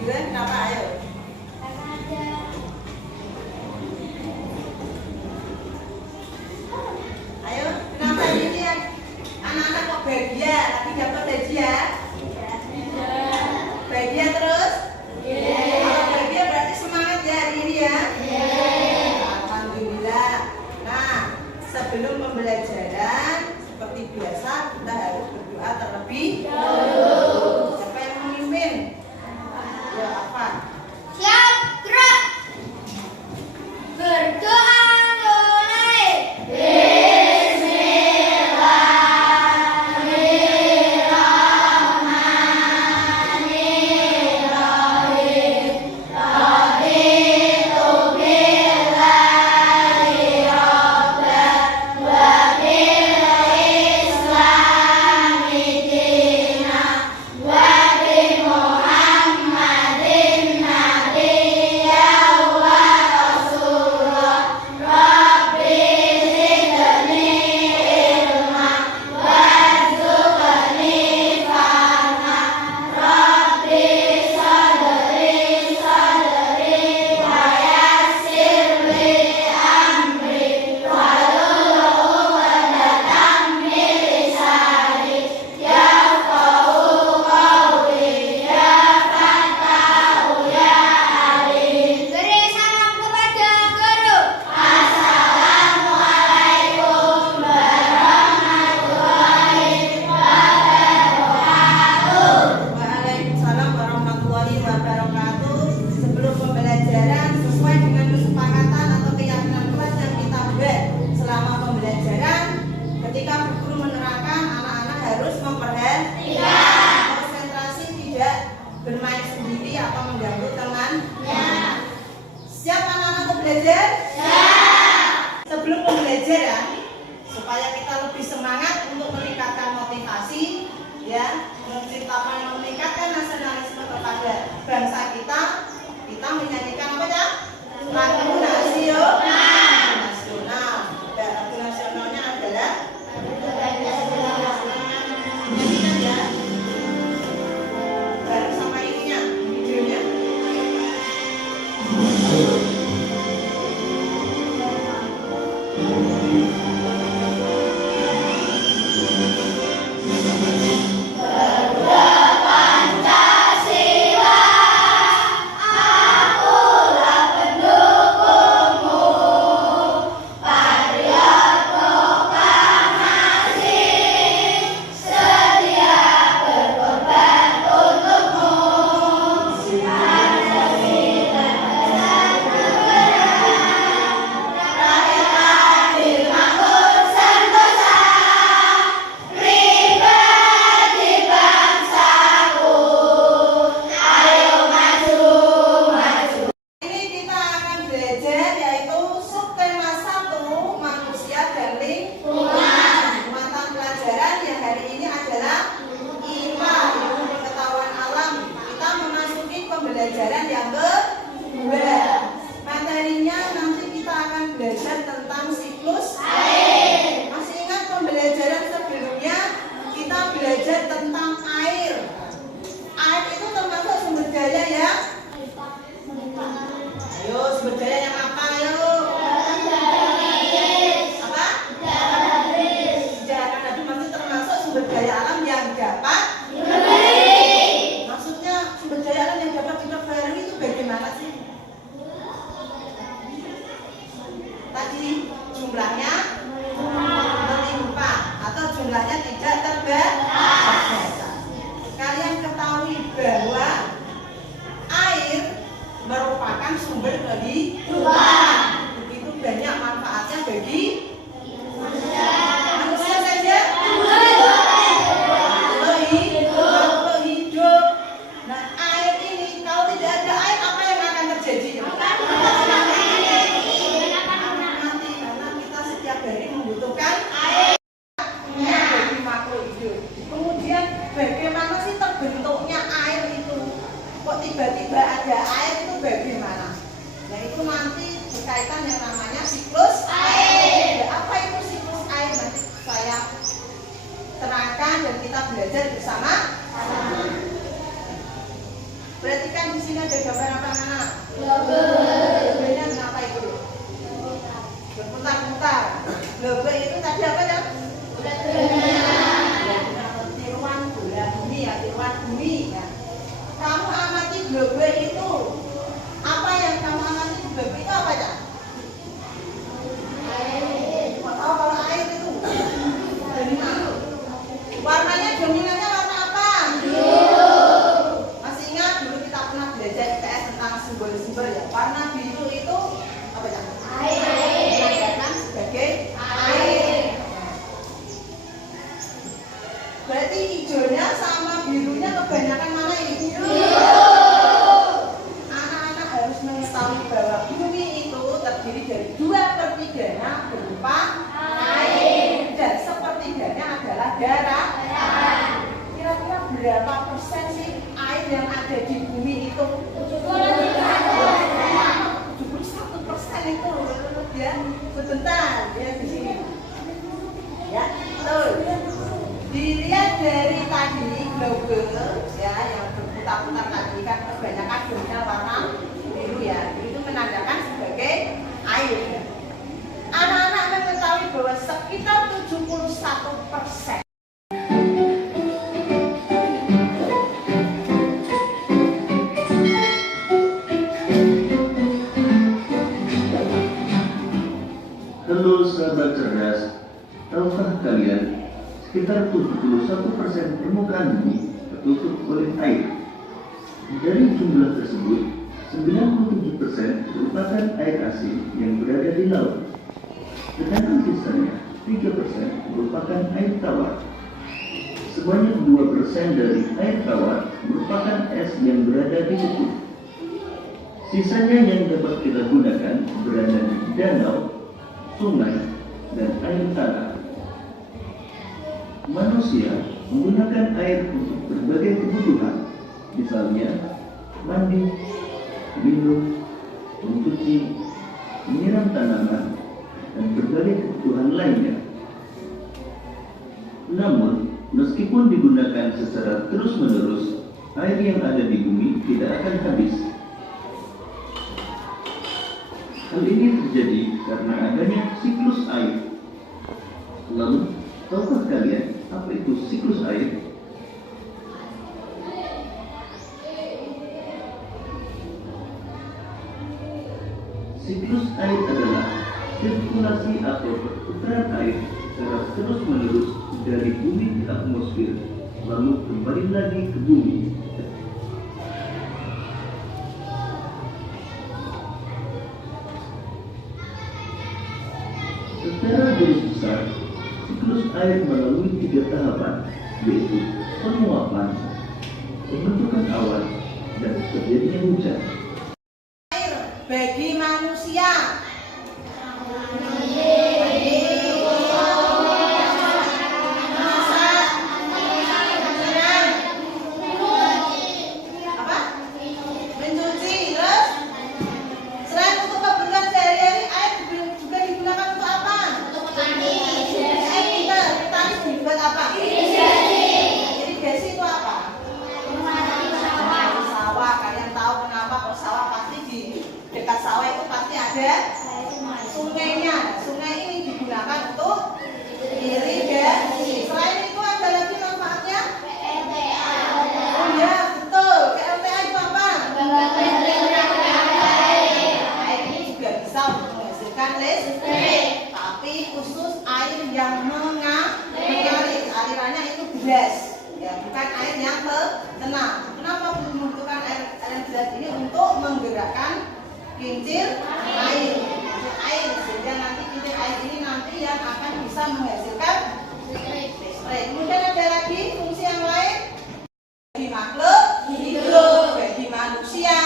Giliran kenapa? Ayo. Ayo, kenapa ini ya? Anak-anak kok bahagia? Tapi dapat hadiah? Bahagia terus? Kalau bahagia berarti semangat ya hari ini ya? Alhamdulillah. Nah, sebelum pembelajaran seperti biasa kita harus berdoa terlebih dahulu. Siapa yang memimpin? Ya apa? Siap, gerak. Berdoa mulai. Beri salam kepada guru. Waalaikumsalam warahmatullahi wabarakatuh. Sebelum pembelajaran sesuai dengan kesepakatan atau keyakinan kelas yang kita buat selama pembelajaran, ketika guru menerangkan anak-anak harus memperhatikan konsentrasi, tidak bermain sendiri atau mengganggu temannya. Siap anak-anak untuk belajar? Sebelum pembelajaran, supaya kita lebih semangat untuk meningkatkan motivasi, ya, meningkatkan nasionalisme kepada bangsa kita menyanyikan apa ya? Lagu nasional. Dan lagu nasionalnya adalah nyanyikan ya. Bareng sama ininya, videonya. Ini kita akan belajar yaitu subtema 1 manusia dan lingkungan. Mata pelajaran yang hari ini adalah IPA, ilmu pengetahuan alam. Kita memasuki pembelajaran yang kedua. Materinya nanti kita akan belajar tentang siklus air. Masih ingat pembelajaran sebelumnya kita belajar tentang air. Air itu termasuk sumber daya ya. Ayo, sumber daya yang apa? Ayo. Apa? Jangan ada masih termasuk sumber daya alam yang dapat dipelajari. Maksudnya sumber daya alam yang dapat dipelajari itu bagaimana sih? Tadi jumlahnya melimpah atau jumlahnya tidak terbatas. Kalian ketahui bahwa air merupakan sumber kehidupan. Begitu banyak manfaatnya bagi manusia saja. Makhluk hidup. Nah, air ini kalau tidak ada air apa yang akan terjadi? Mati, karena kita setiap hari membutuhkan air bagi makhluk hidup. Kemudian bagaimana sih terbentuknya air itu? Kok tiba-tiba ada air itu bagaimana? Nah, itu nanti berkaitan yang namanya siklus air. Apa itu siklus air? Nanti saya terangkan dan kita belajar bersama. Berarti kan di sini ada gambar apa anak? Globenya kenapa itu? Berputar-putar. Globe itu tadi apa ya? Tiruan bola bumi ya, tiruan bumi ya. Kamu amati globe itu. Apa yang kamu amati di globe itu apa ya? Mau tahu kalau air itu? Warnanya dominannya warna apa? Masih ingat dulu kita pernah belajar IPS tentang simbol-simbol ya. Warna biru itu apa ya? Menandakan sebagai air. Berarti hijaunya sama birunya kebanyakan mana ini? Anak-anak harus mengetahui bahwa bumi itu terdiri dari 2/3-nya berupa air dan sepertiganya adalah darah. Kira-kira berapa persen sih air yang ada di bumi itu? 71% itu ya. Sebentar ya di sini. Ya, betul. Dilihat dari tadi globe ya yang berputar-putar tadi kan kebanyakan dominan warna biru ya. Itu menandakan sebagai air. Ya. Anak-anak mengetahui bahwa sekitar 71%. Halo sahabat cerdas, tahukah kalian sekitar 71% permukaan bumi tertutup oleh air. Dari jumlah tersebut, 97% merupakan air asin yang berada di laut. Sedangkan sisanya 3% merupakan air tawar. Sebanyak 2% dari air tawar merupakan es yang berada di kutub. Sisanya yang dapat kita gunakan berada di danau, sungai, dan air tanah. Manusia menggunakan air untuk berbagai kebutuhan, misalnya mandi, minum, mencuci, menyiram tanaman, dan berbagai kebutuhan lainnya. Namun, meskipun digunakan secara terus-menerus, air yang ada di bumi tidak akan habis. Hal ini terjadi karena adanya siklus air. Lalu, tahukah kalian apa itu siklus air? Siklus air adalah sirkulasi atau perputaran air secara terus-menerus dari bumi ke atmosfer, lalu kembali lagi ke bumi. Secara garis besar, siklus air melalui 3 tahapan, yaitu penguapan, pembentukan awan, dan terjadinya hujan. Air bagi manusia. Apa? Mencuci, terus selain untuk kebutuhan sehari-hari, air juga digunakan untuk apa? Petani dibuat apa? Irigasi itu apa? Sawah. Kalian tahu kenapa kalau sawah pasti di dekat sawah itu pasti ada sungainya. Sungai ini digunakan untuk irigasi. Selain itu ada lagi manfaatnya? Oh ya, betul. PLTA itu apa? Air ini juga bisa untuk menghasilkan listrik. Tapi khusus air yang mengalir, alirannya itu deras. Ya, bukan air yang tenang. Kenapa membutuhkan air yang deras ini? Untuk menggerakkan kincir air. Sehingga nanti kincir air ini nanti yang akan bisa menghasilkan listrik. Kemudian ada lagi fungsi yang lain bagi makhluk hidup, bagi manusia,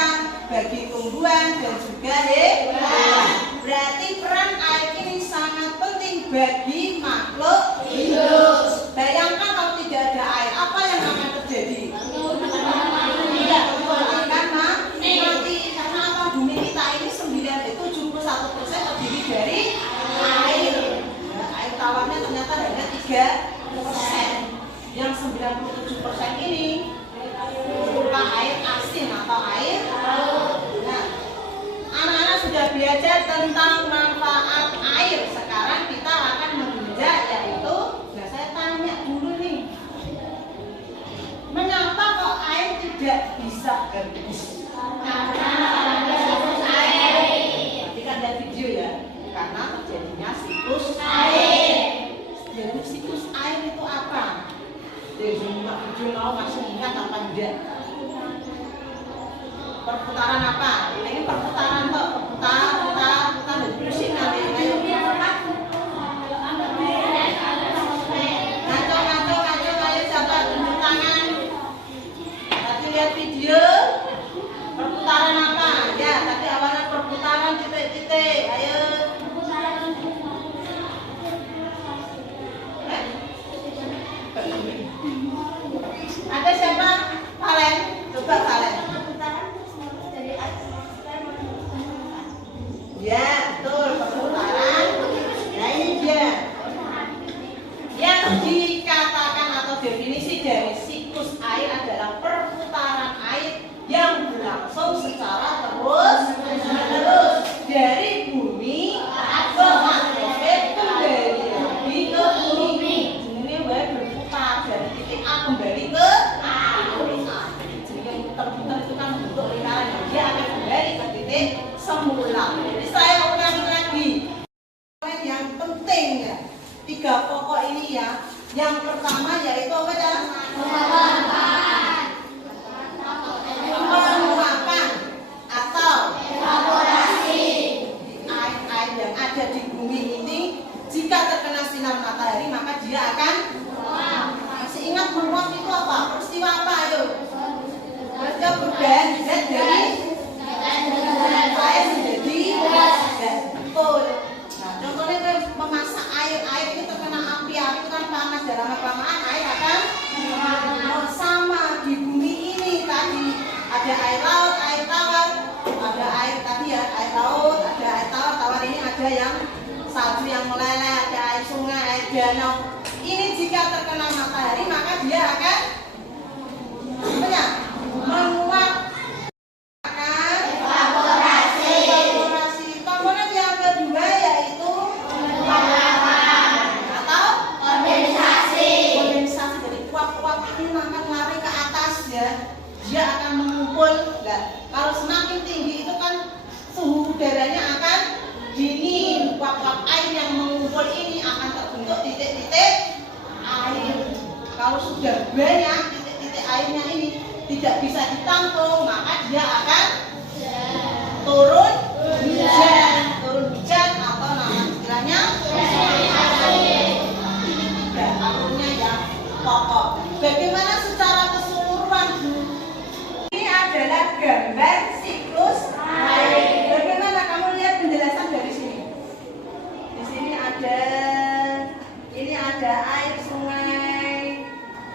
bagi tumbuhan dan juga hewan. Berarti peran air ini sangat penting bagi makhluk hidup. Bayangkan kalau tidak ada air, apa yang akan terjadi? Tidak, akan mati. Karena apa? Bumi kita ini 71% terdiri dari air. Nah, air tawarnya ternyata hanya 3%. Yang 97% ini berupa air asin atau atau air laut. Nah, anak-anak sudah belajar tentang manfaat air. Sekarang kita akan menginjak, yaitu, nah saya tanya dulu nih, mengapa kok air tidak bisa habis? Berarti kan ada video ya, karena terjadinya siklus air. Jadi siklus air itu apa? Jadi video mau masih ingat apa enggak? Perputaran apa? Ini perputaran kok, putar dari bersih nanti. Ngaco, ayo coba tunjuk tangan. Tadi lihat video. Perputaran apa? Ya, tadi awalnya perputaran titik-titik. Ayo. Ada siapa? Valen. Coba Valen. Ya, betul, perputaran. Nah, ini dia. Yang dikatakan atau definisi dari siklus air adalah perputaran air yang berlangsung secara terus-menerus dari bumi ke atmosfer kembali lagi ke bumi. Ini berputar dari titik A kembali ke A. Jadi yang putar-putar itu kan bentuk lingkaran, dia akan kembali ke titik semula. Jadi saya ulangi lagi. Yang penting ya, 3 pokok ini ya. Yang pertama yaitu apa ya? Penguapan atau evaporasi. Air yang ada di bumi ini jika terkena sinar matahari maka dia akan masih ingat menguap itu apa? Peristiwa apa? Ayo. Mereka berubah dari air menjadi gas. Betul. Nah, contohnya kan memasak air itu terkena api itu kan panas, dalam kelamaan air akan sama di bumi ini tadi ada air laut, air tawar, ada air tadi ya air laut, ada air tawar ini ada yang salju yang meleleh, ada air sungai, air danau. Ini jika terkena matahari maka dia akan menguap. Dia akan mengumpul. Nah, kalau semakin tinggi itu kan suhu udaranya akan dingin. Uap-uap air yang mengumpul ini akan terbentuk titik-titik air. Kalau sudah banyak titik-titik airnya ini tidak bisa ditampung, maka dia akan turun hujan. Turun hujan atau nama istilahnya ini 3 alurnya yang pokok. Bagaimana secara keseluruhan? Adalah gambar siklus air. Bagaimana kamu lihat penjelasan dari sini? Di sini ada, ini ada air sungai,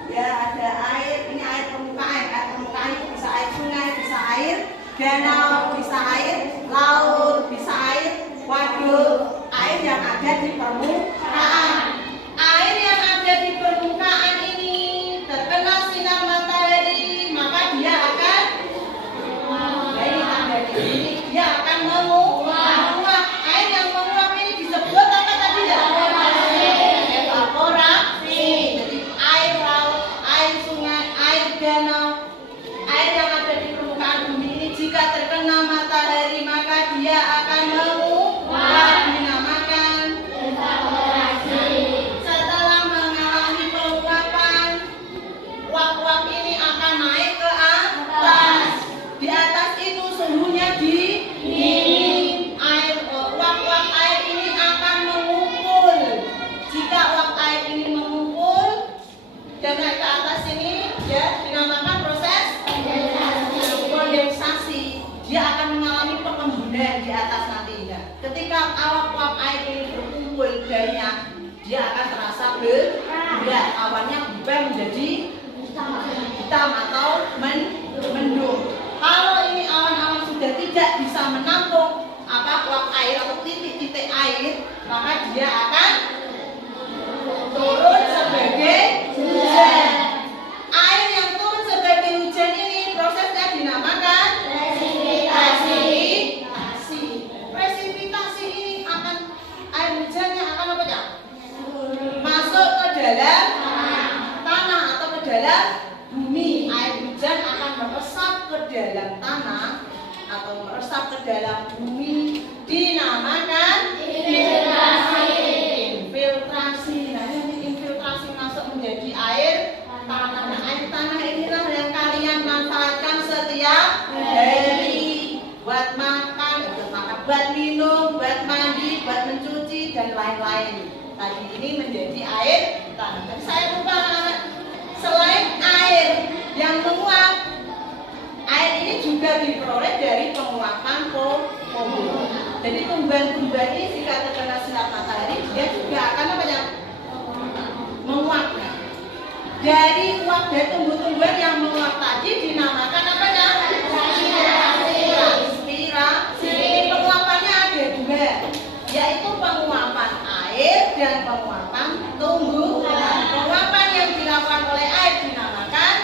ya ada air, ini air permukaan. Air permukaan itu bisa air sungai, bisa air danau, bisa air laut, bisa air waduk. Air yang ada di permukaan. Air yang ada di permukaan ini terkena sinar matahari, maka dia akan dia akan menguap. Air yang menguap ini disebut apa tadi ya? Evaporasi. Jadi air laut, air sungai, air danau, air yang ada di permukaan bumi ini jika terkena matahari maka dia akan menguap, dinamakan evaporasi. Setelah mengalami penguapan, uap-uap ini akan naik ke atas. Di atas itu suhunya dingin. Uap-uap air ini akan mengumpul. Jika uap air ini mengumpul dan naik ke atas ini, ya dinamakan proses kondensasi. Dia akan mengalami pengembunan di atas nantinya. Ketika uap air ini berkumpul banyak, dia akan terasa berat. Awannya berubah menjadi hitam atau mendung. Kalau ini awan-awan sudah tidak bisa menampung uap air atau titik-titik air, maka dia akan turun sebagai hujan. Air yang turun sebagai hujan ini prosesnya dinamakan dalam bumi. Air hujan akan meresap ke dalam tanah atau meresap ke dalam bumi, dinamakan infiltrasi. Nah, ini infiltrasi masuk menjadi air tanah. Nah, air tanah inilah yang kalian manfaatkan setiap hari buat makan, buat minum, buat mandi, buat mencuci dan lain-lain. Tadi ini menjadi air tanah. Dan saya lupa anak-anak, selain air yang menguap, air ini juga diperoleh dari penguapan pohon. Jadi tumbuhan-tumbuhan ini jika terkena sinar matahari, dia juga akan apa ya? Menguap. Dari uap dari tumbuh-tumbuhan yang menguap tadi dinamakan apa ya? Transpirasi. Ini penguapannya ada dua, yaitu penguapan air dan penguapan tumbuhan. Penguapan yang dilakukan oleh air dinamakan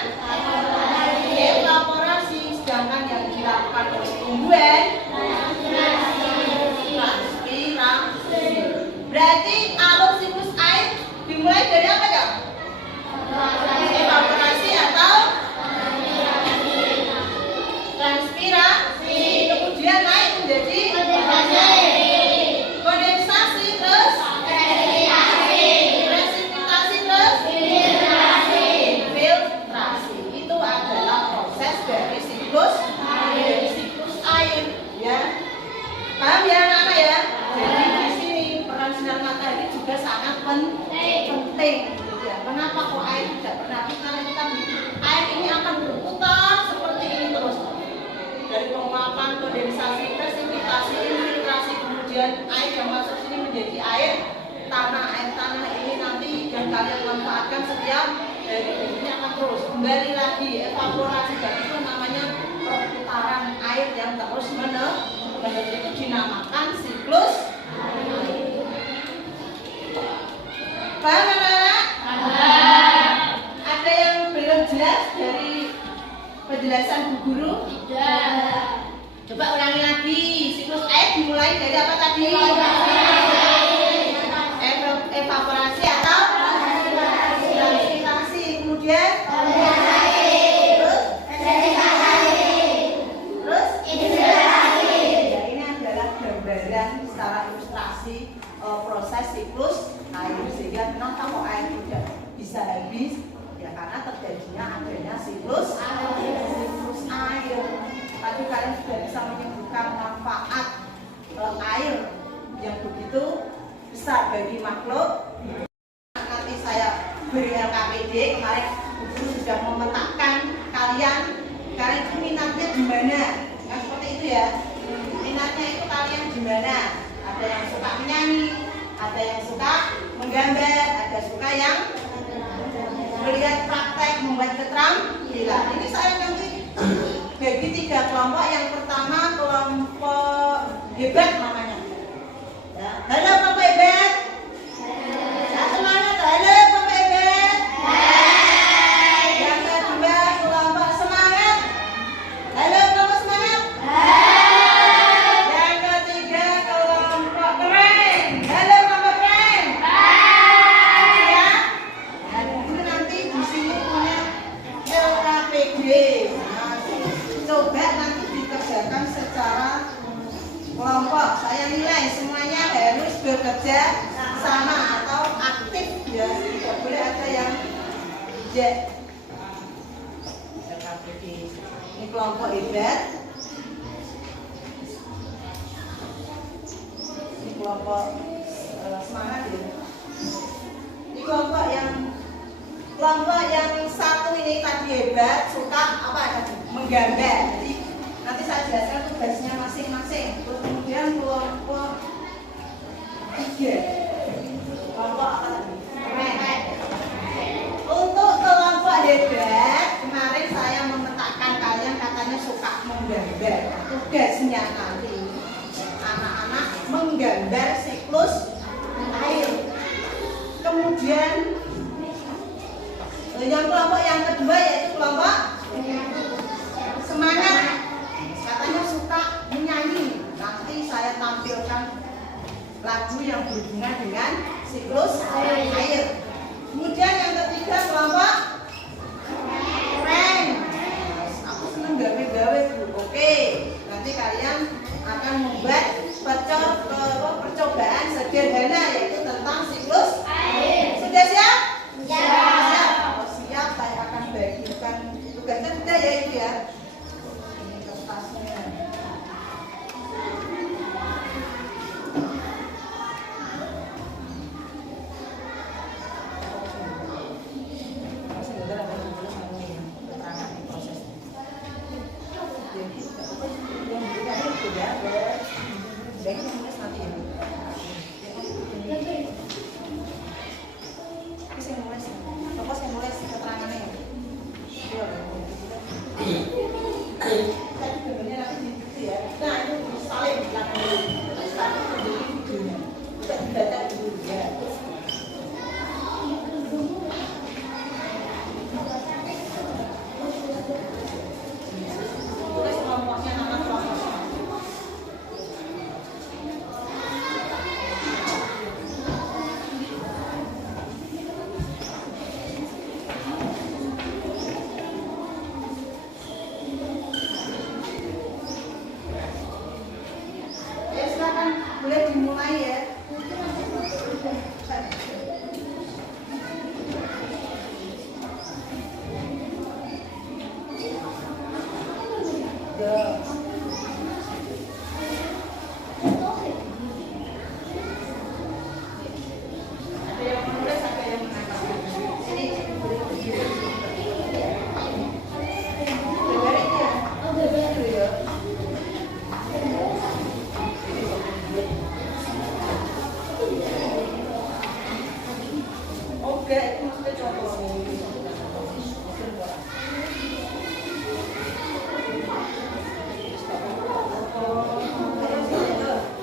evaporasi, sedangkan yang dilakukan oleh tumbuhan transpirasi. Berarti alur siklus air dimulai dari apa ya? Evaporasi atau transpirasi, kemudian naik menjadi kondensasi, terus presipitasi, terus infiltrasi. Itu adalah proses dari siklus air, ya. Paham ya anak-anak ya? Jadi di sini peran sinar matahari juga sangat penting. Ya, kenapa kok air tidak pernah karena kita air ini akan berputar seperti ini terus dari penguapan, kondensasi, presipitasi, infiltrasi, kemudian air yang masuk sini menjadi air tanah. Air tanah ini nanti yang kalian manfaatkan setiap hari ini akan terus kembali lagi evaporasi, dan itu namanya perputaran air yang terus menerus. Itu dinamakan siklus air. Paham anak-anak? Ada yang belum jelas dari penjelasan Bu Guru? Tidak. Coba ulangi lagi. Siklus air dimulai dari apa tadi? Evaporasi atau presipitasi. Kemudian terus infiltrasi. Ya, ini adalah gambaran secara ilustrasi proses siklus air. Sehingga kenapa kok air tidak bisa habis? Ya karena terjadinya adanya siklus air. Tadi kalian sudah bisa menyebutkan manfaat air yang begitu besar bagi makhluk. Nanti saya beri LKPD, kemarin Guru sudah memetakan kalian itu minatnya di mana. Nah, seperti itu ya. Minatnya itu kalian di mana? Ada yang suka menyanyi, ada yang suka menggambar, ada suka yang melihat praktek membuat keterampilan. Ini saya nanti bagi 3 kelompok. Yang pertama kelompok hebat namanya. Ya. Halo kelompok hebat. Ya, semangat. Halo kelompok hebat. Yang kedua kelompok semangat. Halo kelompok semangat. Yang ketiga kelompok keren. Halo kelompok keren. Ya. Dan itu nanti di sini punya LKPD. Nah, coba nanti dikerjakan secara kelompok. Saya nilai semuanya harus bekerja sama atau aktif ya. Tidak boleh ada yang tidak. LKPD. Ini kelompok hebat. Ini kelompok semangat ya. Ini kelompok yang satu ini tadi hebat, suka apa tadi? Menggambar. Jadi nanti saya jelaskan tugasnya masing-masing. Kemudian kelompok 3. Kelompok apa tadi? Keren. Untuk kelompok hebat, kemarin saya memetakan kalian katanya suka menggambar. Tugasnya nanti anak-anak menggambar siklus air. Kemudian yang kelompok yang kedua yaitu kelompok semangat. Katanya suka menyanyi. Nanti saya tampilkan lagu yang berhubungan dengan siklus air. Kemudian yang ketiga kelompok Tadi gambarnya nanti di situ ya. Nah itu saling belakang. Terus tadi menjadi videonya. Bisa dibaca dulu ya. Tulis kelompoknya, nama kelompoknya. Ya silakan, boleh dimulai ya. Ya. Ada yang menulis, ada yang menangkap. Sini, boleh berdiri. Dengarin ya. Dulu ya. Oke, itu maksudnya contoh.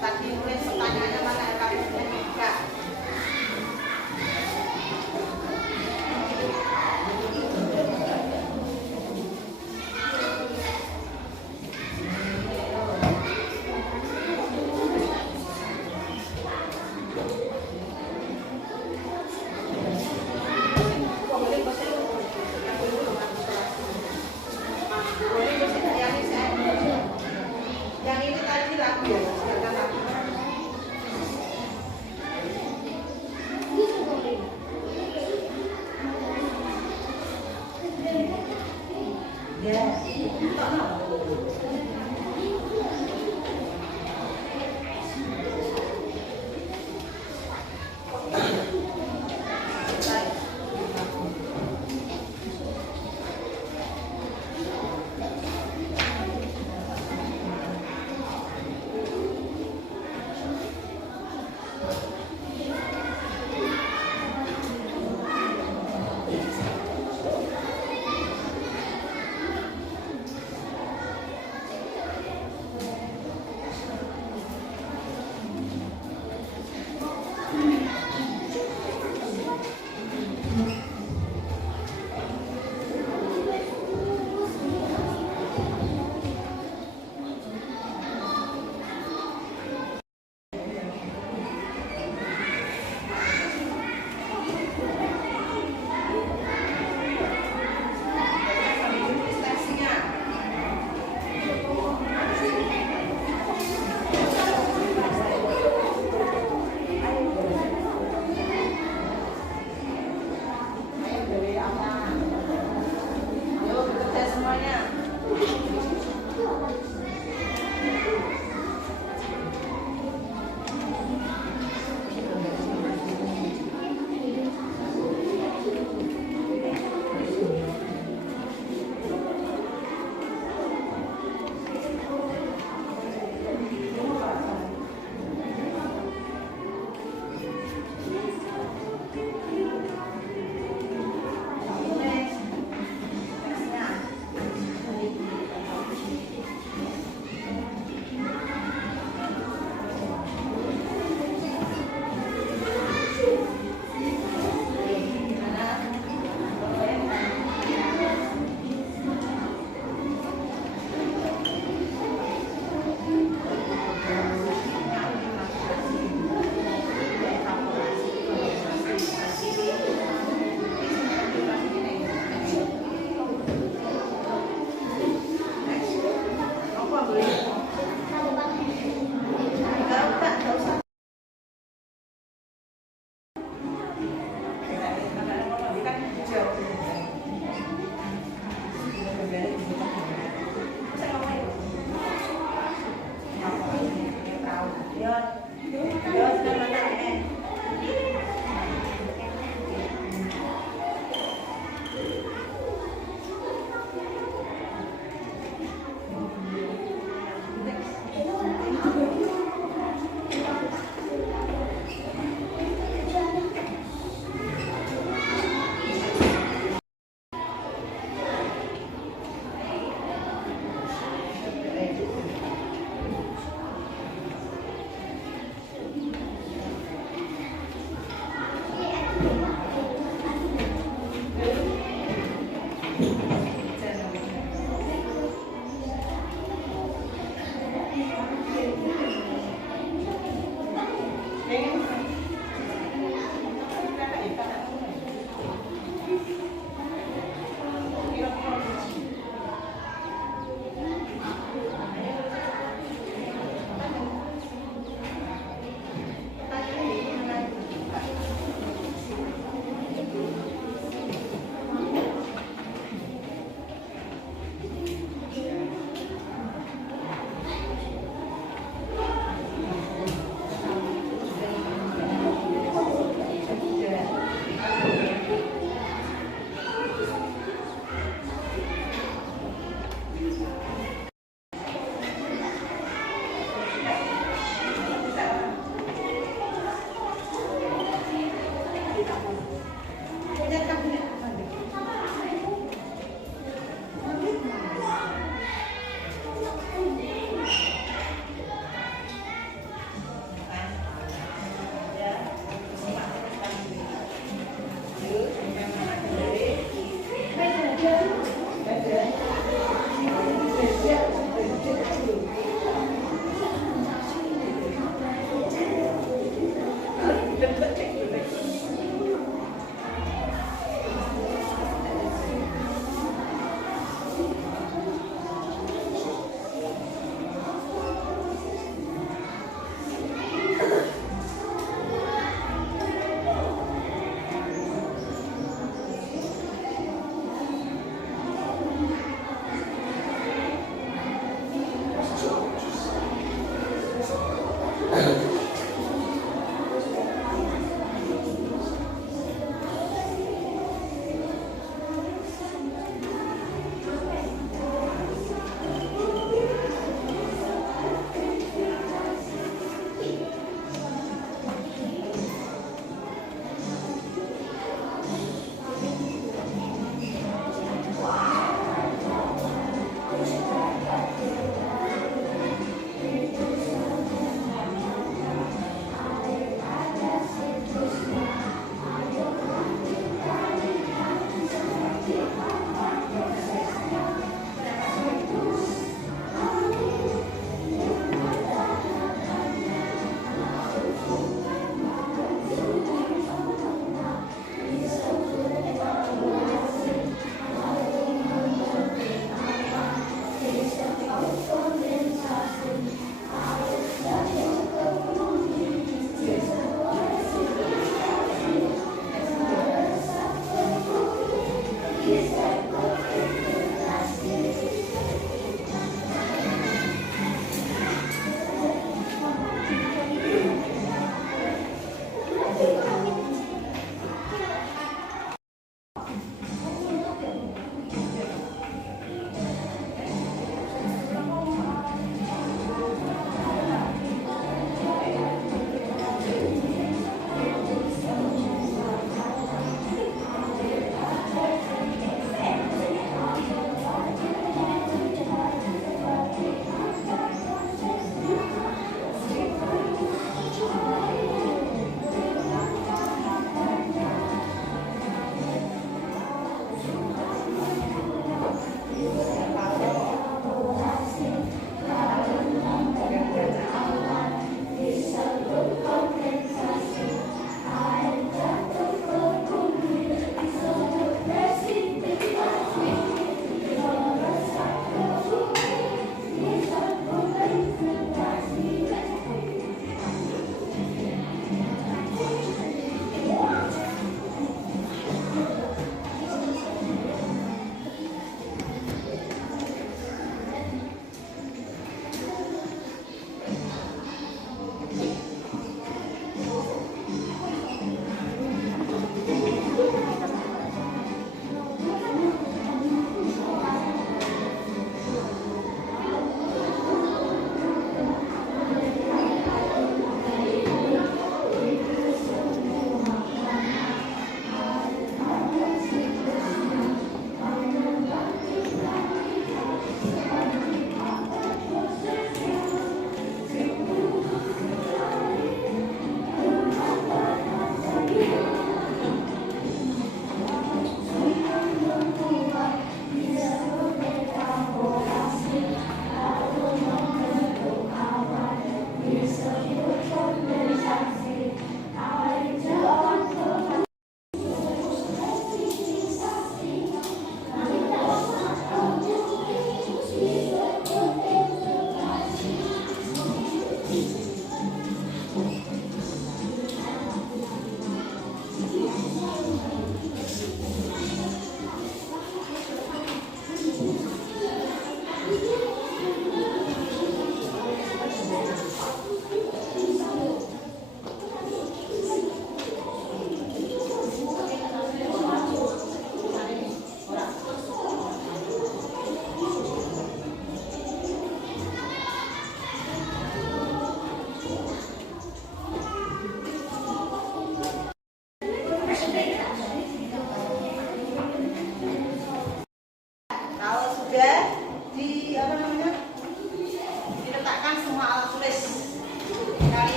Tadi nulis pertanyaannya mana RKP-nya enggak. Yang ini tadi lagu ya, silakan lagu. Ya,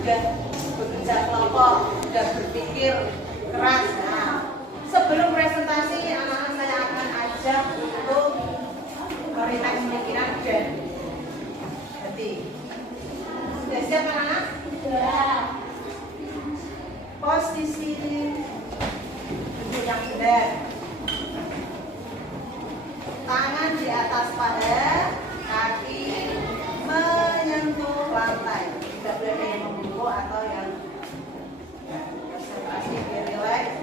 sudah bekerja kelompok, sudah berpikir keras. Nah, sebelum presentasi, anak-anak saya akan ajak untuk merintah pemikiran dan hati. Sudah siap anak-anak? Sudah. Posisi duduk yang benar. Tangan di atas paha, kaki menyentuh lantai. Tidak boleh ada yang membungkuk atau yang konsentrasi, biar rileks.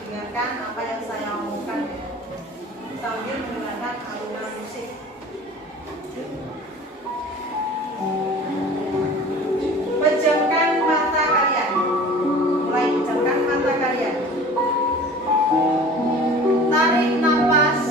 Dengarkan apa yang saya omongkan sambil mendengarkan alunan musik. Pejamkan mata kalian. Mulai pejamkan mata kalian. Tarik nafas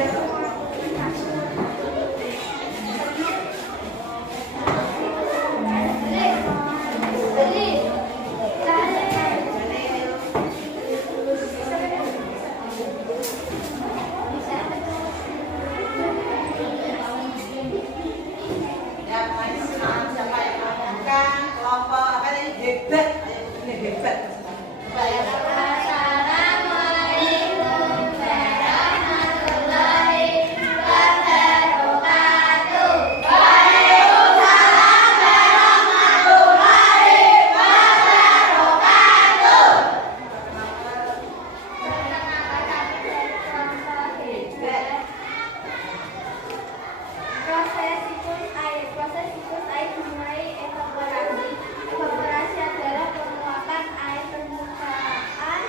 Ya, siapa yang melakukan kelompok apa tadi hebat, ini hebat. Assalamualaikum warahmatullahi wabarakatuh. Waalaikumsalam warahmatullahi wabarakatuh. Proses siklus air dimulai evaporasi. Evaporasi adalah penguapan air permukaan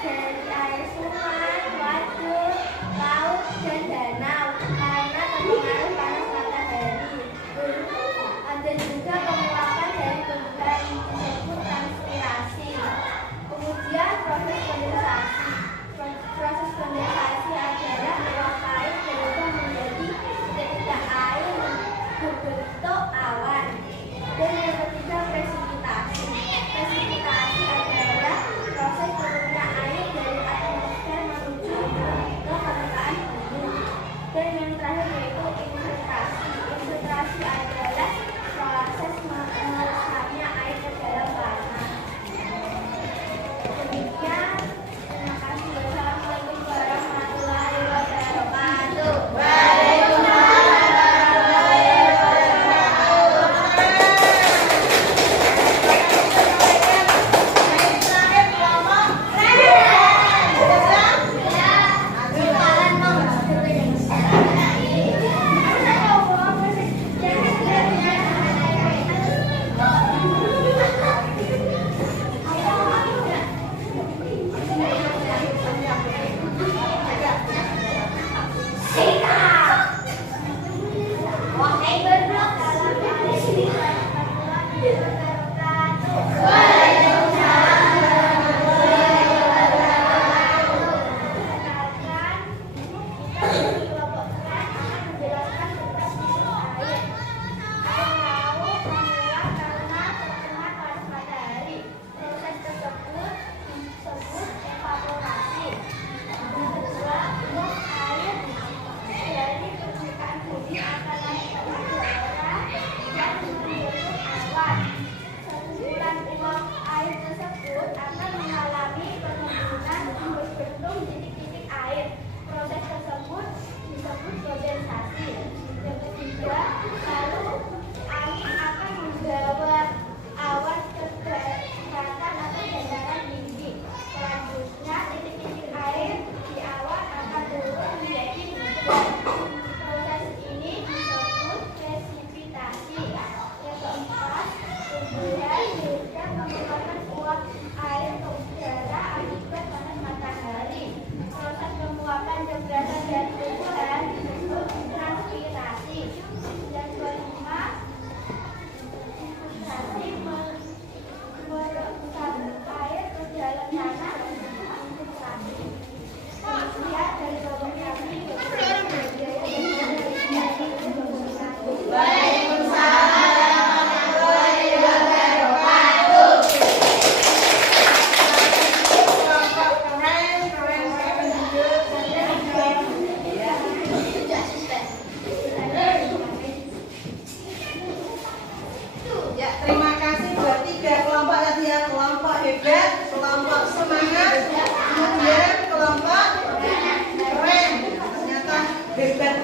dari air sungai, waduk, laut, dan danau karena terpengaruh panas matahari. Ada juga penguapan dari tumbuhan disebut transpirasi. Kemudian proses kondensasi. Proses kondensasi adalah uap air berubah menjadi seketika air berbentuk awan. Dan yang ketiga presipitasi. Presipitasi adalah proses turunnya air dari atmosfer menuju ke permukaan bumi. Dan yang terakhir yaitu infiltrasi. Infiltrasi adalah proses meresapnya air ke dalam tanah. Demikian, terima kasih. Wassalamualaikum warahmatullahi wabarakatuh.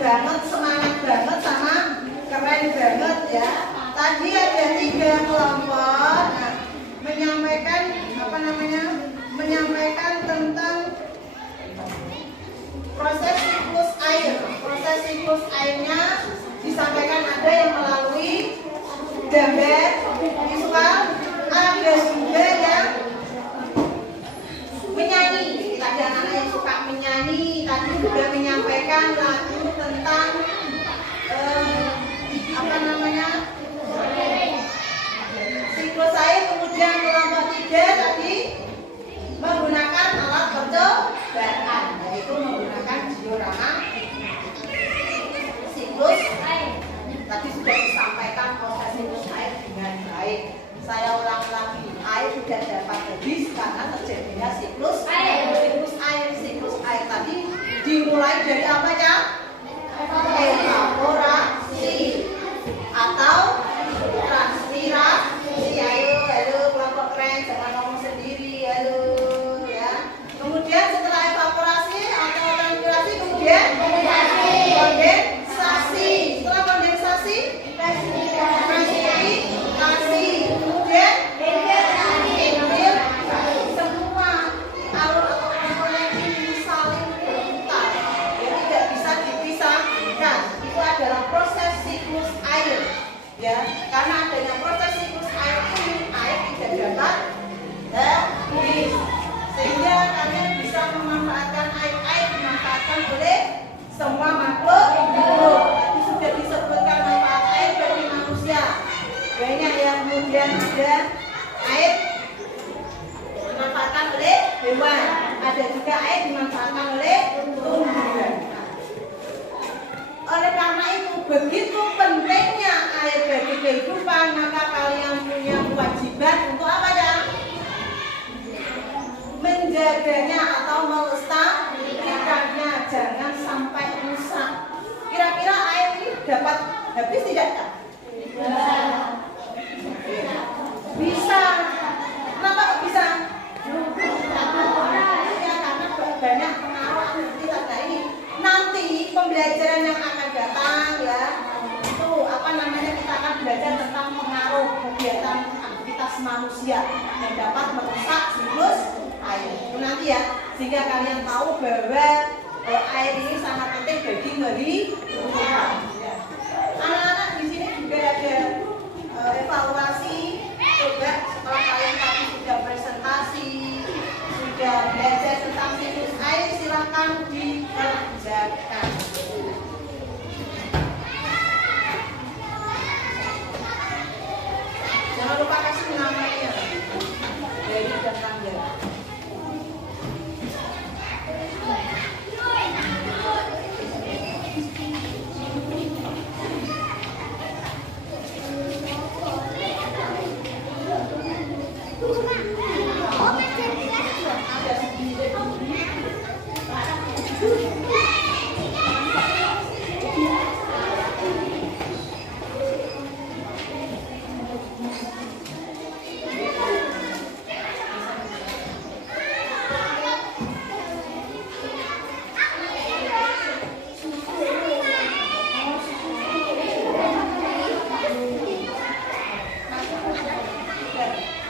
banget, semangat banget, sama keren banget ya. Tadi ada 3 kelompok menyampaikan menyampaikan tentang proses siklus air. Proses siklus airnya disampaikan ada yang melalui gambar visual, ada juga yang menyanyi. Kita ada anak yang suka menyanyi. Tadi juga menyampaikan lagu tentang siklus air. Kemudian kelompok 3 tadi menggunakan alat percobaan, yaitu menggunakan diorama. tidak dapat habis karena terjadinya siklus air tadi dimulai dari apa ya? Evaporasi atau transpirasi. Halo kelompok keren, jangan ngomong sendiri, halo ya. Kemudian setelah evaporasi atau transpirasi kemudian kondensasi. Setelah kondensasi presipitasasi, kemudian semua alur atau komponen ini saling berputar, jadi tidak bisa dipisahkan. Itu adalah proses siklus air, ya. Karena adanya proses siklus air ini, air tidak dapat habis, sehingga kalian bisa memanfaatkan air dimanfaatkan oleh semua makhluk hidup. Tadi sudah disebutkan manfaat air bagi manusia banyak ya. Kemudian ada air dimanfaatkan oleh hewan, ada juga air dimanfaatkan oleh tumbuhan. Oleh karena itu begitu pentingnya air bagi kehidupan, maka kalian punya kewajiban untuk apa ya? Menjaganya atau melestarikannya, jangan sampai rusak. Kira-kira air ini dapat habis tidak? Bisa. Kenapa kok bisa? Ya, karena banyak pengaruh aktivitas. Nah ini nanti pembelajaran yang akan datang ya, itu apa namanya, kita akan belajar tentang pengaruh kegiatan aktivitas manusia yang dapat merusak siklus air. Itu nanti ya, sehingga kalian tahu bahwa air ini sangat penting bagi kehidupan. Ya. Anak-anak di sini juga ada evaluasi. Coba setelah kalian tadi sudah presentasi, sudah belajar tentang siklus air, silakan dikerjakan. Jangan lupa kasih namanya dari dan tanggal.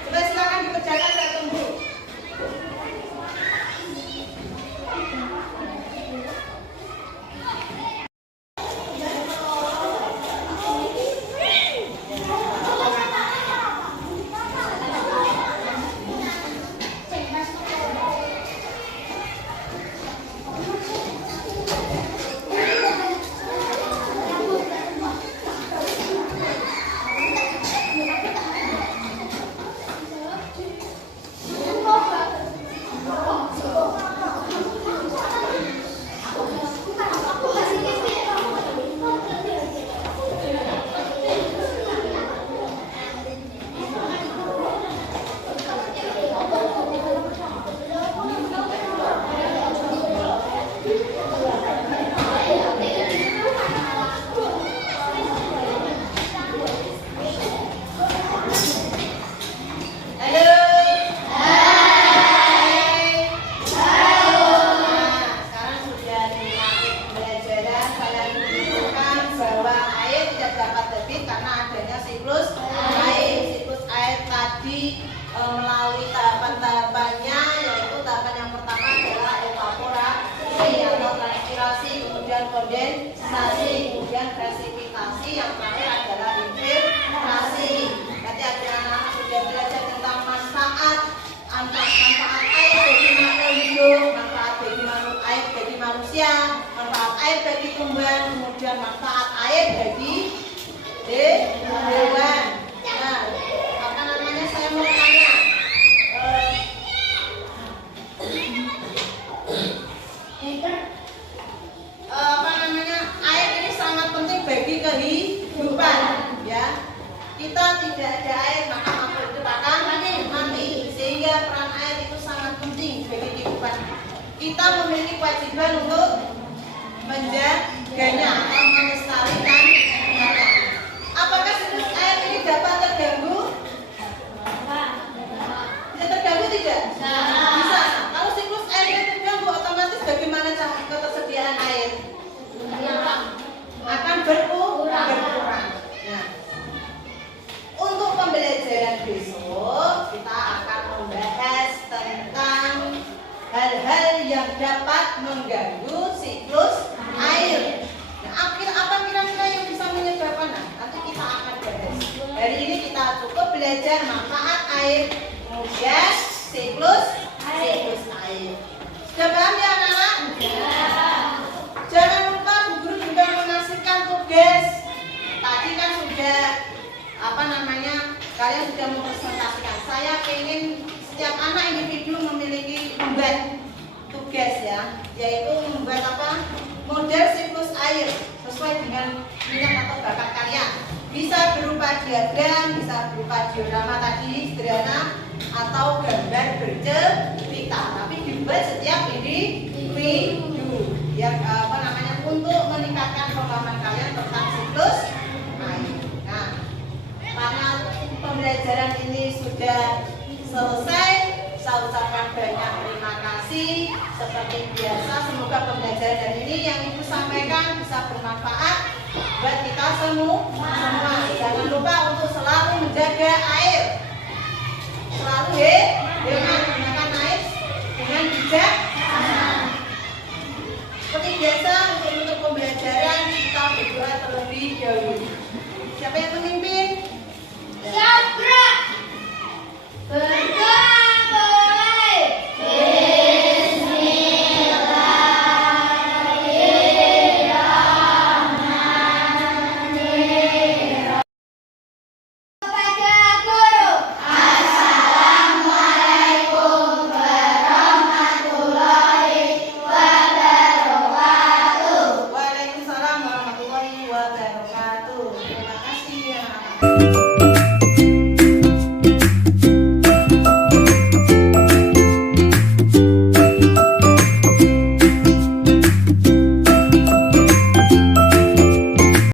Coba silakan dikerjakan, saya tunggu. Melalui tahapan-tahapannya, yaitu tahapan yang pertama adalah evaporasi atau transpirasi, kemudian kondensasi, kemudian presipitasi, yang terakhir adalah infiltrasi. Nanti anak-anak sudah belajar tentang manfaat air bagi makhluk hidup, manfaat air bagi manusia, manfaat air bagi tumbuhan, kemudian manfaat air bagi hewan. Nah, apa namanya, saya mau tanya, apa namanya, air ini sangat penting bagi kehidupan, ya. Kita tidak ada air maka makhluk hidup akan mati. memiliki kewajiban untuk menjaganya atau melestarikannya. Apakah siklus air ini dapat terganggu? Bisa terganggu tidak? Bisa. Kalau siklus airnya terganggu, otomatis bagaimana ketersediaan air? Akan berkurang. Nah, untuk pembelajaran besok kita akan membahas tentang hal-hal yang dapat mengganggu siklus air. Nah, apa kira-kira yang bisa menyebabkan? Nah, nanti kita akan bahas. Hari ini kita cukup belajar manfaat air, kemudian siklus air. Sudah paham ya anak-anak? Jangan lupa Bu Guru juga mengasihkan tugas. Tadi kan sudah kalian sudah mempresentasikan. Saya ingin setiap anak individu memiliki membuat tugas ya, yaitu membuat model siklus air sesuai dengan minat atau bakat kalian. Bisa berupa diagram, bisa berupa diorama tadi sederhana, atau gambar bercerita. Tapi dibuat setiap individu yang untuk meningkatkan pemahaman kalian tentang siklus air. Nah, karena pembelajaran ini sudah selesai, saya ucapkan banyak terima kasih. Seperti biasa, semoga pembelajaran hari ini yang Ibu sampaikan bisa bermanfaat buat kita semua. Jangan lupa untuk selalu menjaga air. Selalu dengan menggunakan air dengan bijak. Seperti biasa, untuk pembelajaran kita berdoa terlebih dahulu. Siapa yang memimpin? Sabra.